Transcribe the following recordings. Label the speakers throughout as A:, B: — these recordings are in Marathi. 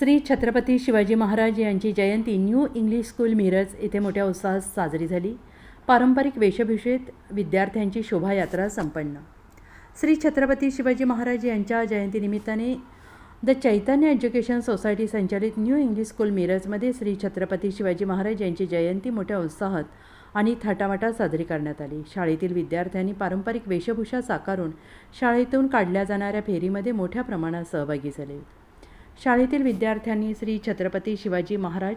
A: श्री छत्रपती शिवाजी महाराज यांची जयंती न्यू इंग्लिश स्कूल मिरज येथे मोठ्या उत्साहात साजरी झाली. पारंपरिक वेशभूषेत विद्यार्थ्यांची शोभायात्रा संपन्न. श्री छत्रपती शिवाजी महाराज यांच्या जयंतीनिमित्ताने द चैतन्य एज्युकेशन सोसायटी संचालित न्यू इंग्लिश स्कूल मिरजमध्ये श्री छत्रपती शिवाजी महाराज यांची जयंती मोठ्या उत्साहात आणि थाटामाटात साजरी करण्यात आली. शाळेतील विद्यार्थ्यांनी पारंपरिक वेशभूषा साकारून शाळेतून काढल्या जाणाऱ्या फेरीमध्ये मोठ्या प्रमाणात सहभागी झाले. शाळेतील विद्यार्थ्यांनी श्री छत्रपती शिवाजी महाराज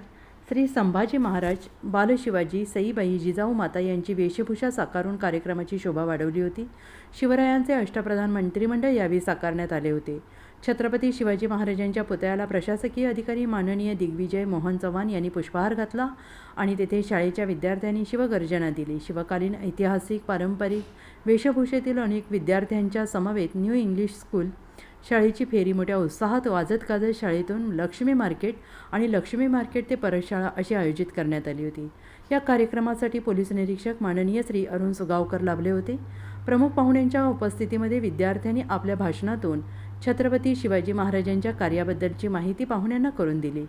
A: श्री संभाजी महाराज बालशिवाजी सईबाई जिजाऊ माता यांची वेशभूषा साकारून कार्यक्रमाची शोभा वाढवली होती. शिवरायांचे अष्टप्रधान मंत्रिमंडळ यावेळी साकारण्यात आले होते. छत्रपती शिवाजी महाराजांच्या पुतळ्याला प्रशासकीय अधिकारी माननीय दिग्विजय मोहन चव्हाण यांनी पुष्पहार घातला आणि तेथे शाळेच्या विद्यार्थ्यांनी शिवगर्जना दिली. शिवकालीन ऐतिहासिक पारंपरिक वेशभूषेतील अनेक विद्यार्थ्यांच्या समवेत न्यू इंग्लिश स्कूल शाळेची फेरी मोठ्या उत्साहात वाजत गाजत शाळेतून लक्ष्मी मार्केट आणि लक्ष्मी मार्केट ते परतशाळा अशी आयोजित करण्यात आली होती. या कार्यक्रमासाठी पोलीस निरीक्षक माननीय श्री अरुण सुगावकर लाभले होते. प्रमुख पाहुण्यांच्या उपस्थितीमध्ये विद्यार्थ्यांनी आपल्या भाषणातून छत्रपती शिवाजी महाराजांच्या कार्याबद्दलची माहिती पाहुण्यांना करून दिली.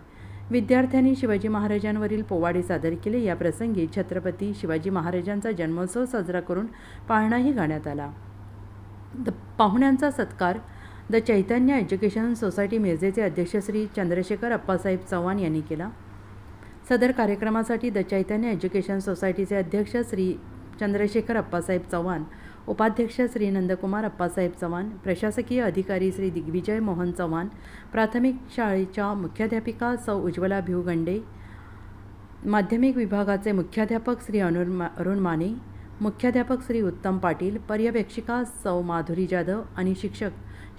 A: विद्यार्थ्यांनी शिवाजी महाराजांवरील पोवाडे सादर केले. या प्रसंगी छत्रपती शिवाजी महाराजांचा जन्मोत्सव साजरा करून पाळणाही गाण्यात आला. द पाहुण्यांचा सत्कार द चैतन्य एज्युकेशन सोसायटी मिरजेचे अध्यक्ष श्री चंद्रशेखर अप्पासाहेब चव्हाण यांनी केला. सदर कार्यक्रमासाठी द चैतन्य एज्युकेशन सोसायटीचे अध्यक्ष श्री चंद्रशेखर अप्पासाहेब चव्हाण उपाध्यक्ष श्री नंदकुमार अप्पासाहेब चव्हाण प्रशासकीय अधिकारी श्री दिग्विजय मोहन चव्हाण प्राथमिक शाळेच्या मुख्याध्यापिका सौ उज्ज्वला भिवगंडे माध्यमिक विभागाचे मुख्याध्यापक श्री अनुर मा अरुण माने मुख्याध्यापक श्री उत्तम पाटील पर्यवेक्षिका सौ माधुरी जाधव आणि शिक्षक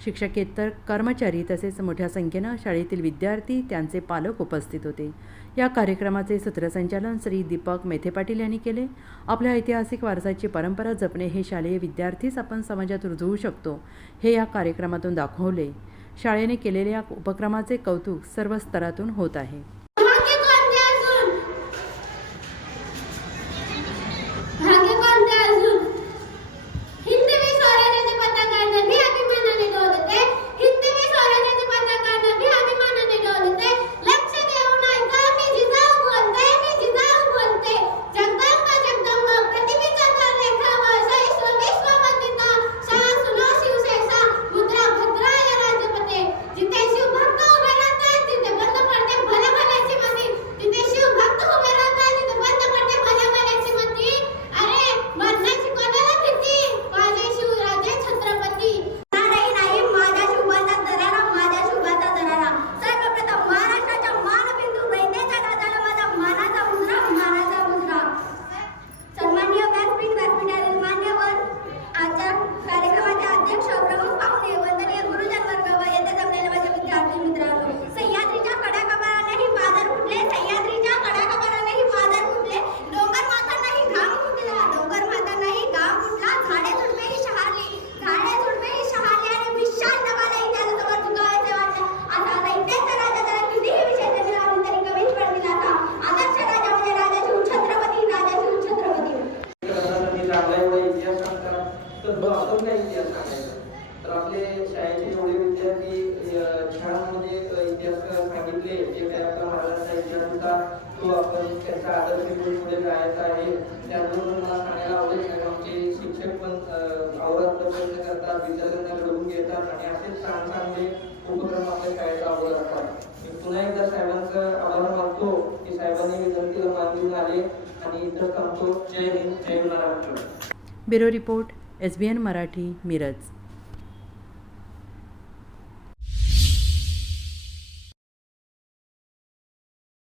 A: शिक्षकेतर कर्मचारी तसेच मोठ्या संख्येनं शाळेतील विद्यार्थी त्यांचे पालक उपस्थित होते. या कार्यक्रमाचे सूत्रसंचालन श्री दीपक मेथे पाटील यांनी केले. आपल्या ऐतिहासिक वारसाची परंपरा जपणे हे शालेय विद्यार्थीच आपण समाजात रुजवू शकतो हे या कार्यक्रमातून दाखवले. शाळेने केलेल्या उपक्रमाचे कौतुक सर्व स्तरातून होत आहे.
B: चांगला एवढा इतिहास सांगता तर वास्तव नाही इतिहास सांगायचा? तर आपले शाळेचे जेवढे विद्यार्थी छानमध्ये इतिहास सांगितले जे काय आपला महाराष्ट्राचा इतिहास होता तो आपण त्यांचा आदर्श घेऊन पुढे जायचा आहे त्याबरोबर मला सांगायला आवडेल. आमचे शिक्षक पण अ, प्रयत्न करतात विद्यार्थ्यांना घडवून घेतात आणि असेच छान चांगले उपक्रम आपल्या शाळेत आवडत असतात. पुन्हा एकदा साहेबांचं आभार मानतो की साहेबांनी विनंतीला मान देऊन आले. आणि इथं थांबतो जय हिंद जय Maharashtra.
A: Bureau report S B N Marathi Miraj.